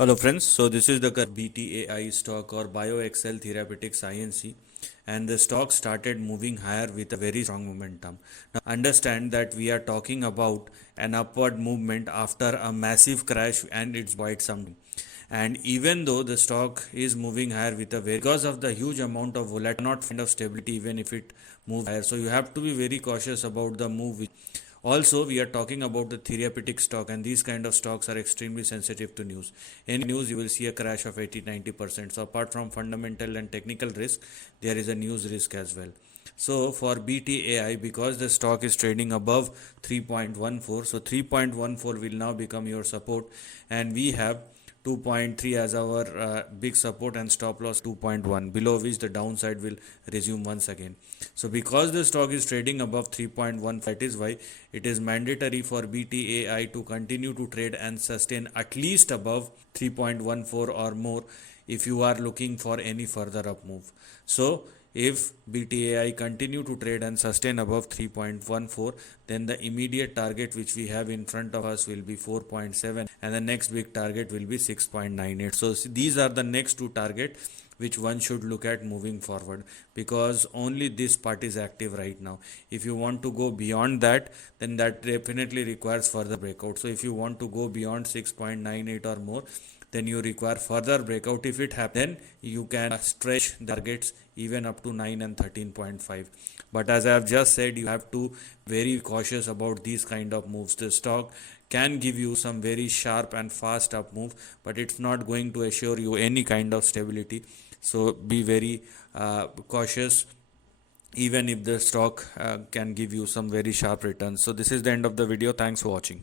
Hello friends, so this is the BTAI stock or bioxceltherapeutics INC, and the stock started moving higher with a very strong momentum. Now understand that we are talking about an upward movement after a massive crash, and it's quite some. And even though the stock is moving higher with a very, because of the huge amount of volatility, not find of stability even if it moves higher. So you have to be very cautious about the move. Also, we are talking about the therapeutic stock, and these kind of stocks are extremely sensitive to news. In news, you will see a crash of 80-90%. So apart from fundamental and technical risk, there is a news risk as well. So for BTAI, because the stock is trading above 3.14, so 3.14 will now become your support, and we have 2.3 as our big support and stop loss 2.1, below which the downside will resume once again. So because the stock is trading above 3.1, that is why it is mandatory for BTAI to continue to trade and sustain at least above 3.14 or more if you are looking for any further up move. So if BTAI continue to trade and sustain above 3.14, then the immediate target which we have in front of us will be 4.7, and the next big target will be 6.98. So these are the next two targets which one should look at moving forward, because only this part is active right now. If you want to go beyond that, then that definitely requires further breakout. So if you want to go beyond 6.98 or more, then you require further breakout. If it happens, then you can stretch the targets even up to 9 and 13.5. But as I have just said, you have to very cautious about these kind of moves. The stock can give you some very sharp and fast up move, but it's not going to assure you any kind of stability. So be very cautious, even if the stock can give you some very sharp returns. So this is the end of the video. Thanks for watching.